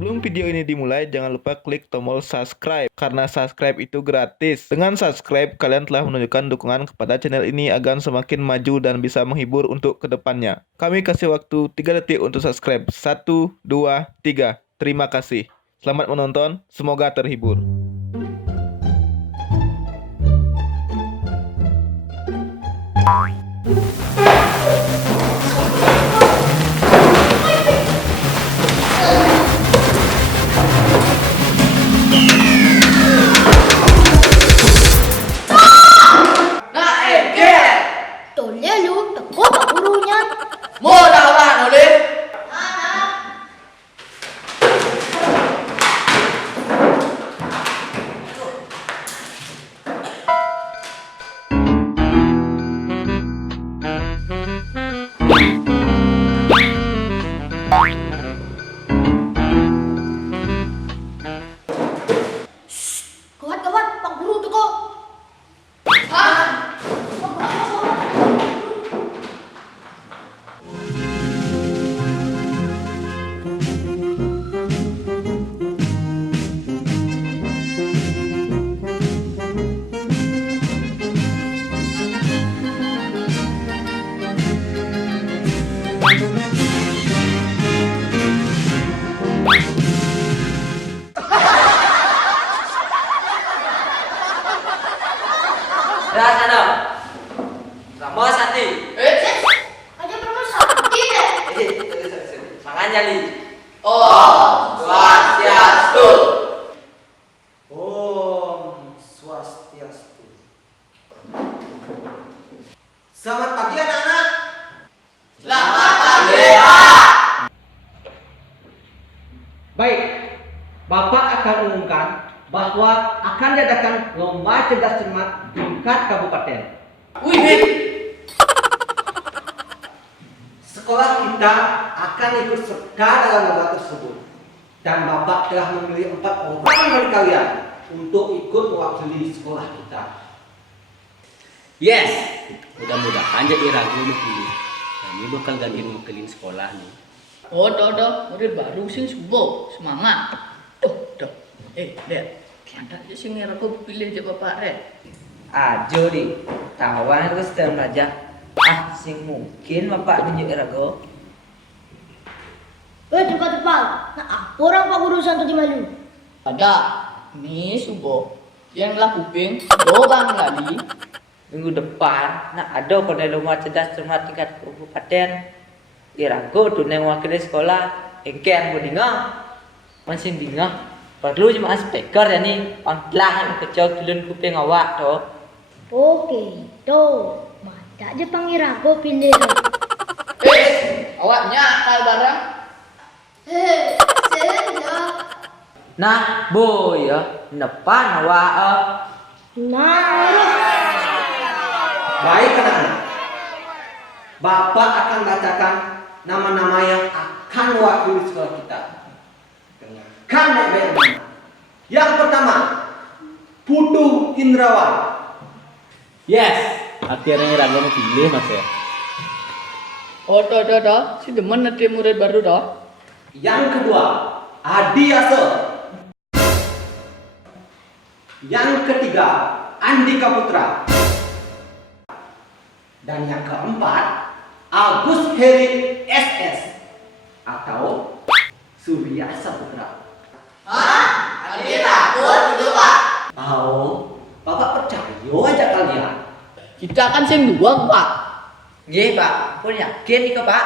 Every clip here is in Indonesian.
Sebelum video ini dimulai, jangan lupa klik tombol subscribe, karena subscribe itu gratis. Dengan subscribe, kalian telah menunjukkan dukungan kepada channel ini agar semakin maju dan bisa menghibur untuk kedepannya. Kami kasih waktu 3 detik untuk subscribe. 1, 2, 3. Terima kasih. Selamat menonton, semoga terhibur. Kawan-kawan, Pak Guru tuh kok. Dah sana. Sama Santi. Aja perlu sakit deh. Makanya li. Om Swastiastu. Om Swastiastu. Selamat pagi anak-anak. Selamat pagi, Baik, Bapak akan umumkan bahwa akan diadakan lomba cerdas cermat tingkat kabupaten. Wih. Sekolah kita akan ikut serta dalam lomba tersebut. Dan Bapak telah memilih 4 orang dari kalian untuk ikut mewakili sekolah kita. Yes, mudah-mudahan jadi ragu nih. Kami bakal ganti mewakilin sekolah nih. Oh, dah, murid baru sing subuh, semangat. Oh, dah. Lihat. Ada aja sing ngira aku pilih aja Bapak Red. Ajo di tawan itu sedang raja. Sing mungkin Bapak tunjuk rago. Tepat. Nah, apa orang Pak Guru Santo Malu? Ada. Nih subuh. Yang lah kuping, dobang lagi. Minggu depan, ada pada lomba cerdas cermat tingkat kabupaten. Irago tuh neng wakil sekolah, engken bodinga, masih dinga. Perlu cuma speaker ya nih, panggilan kecil tulun kuping awak toh. Oke, tuh. Mata aja pangirago pilih. Awaknya akal barang. Saya. Nah, boy ya, depan awak. Nah, Baik anak-anak, Bapak akan bacakan nama-nama yang akan mewakili sekolah kita. Dengarkan baik-baik. Yang pertama, Putu Indrawan. Yes, akhirnya ragu mau pilih mas ya. Oh, dah. Si demen nanti murid baru dah. Yang kedua, Adi Yasser. Yang ketiga, Andika Putra. Dan yang keempat, Agus Heri SS atau Surya Saputra. Adik takut itu Pak. Bapak percaya aja kalian. Kita kan sing dua Pak. Nggih, Pak. Pun yakin nih Pak.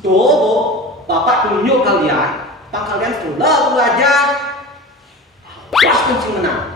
Tuh, Bapak tunjuk kalian, kalian sudah belajar. Awas kencing menang.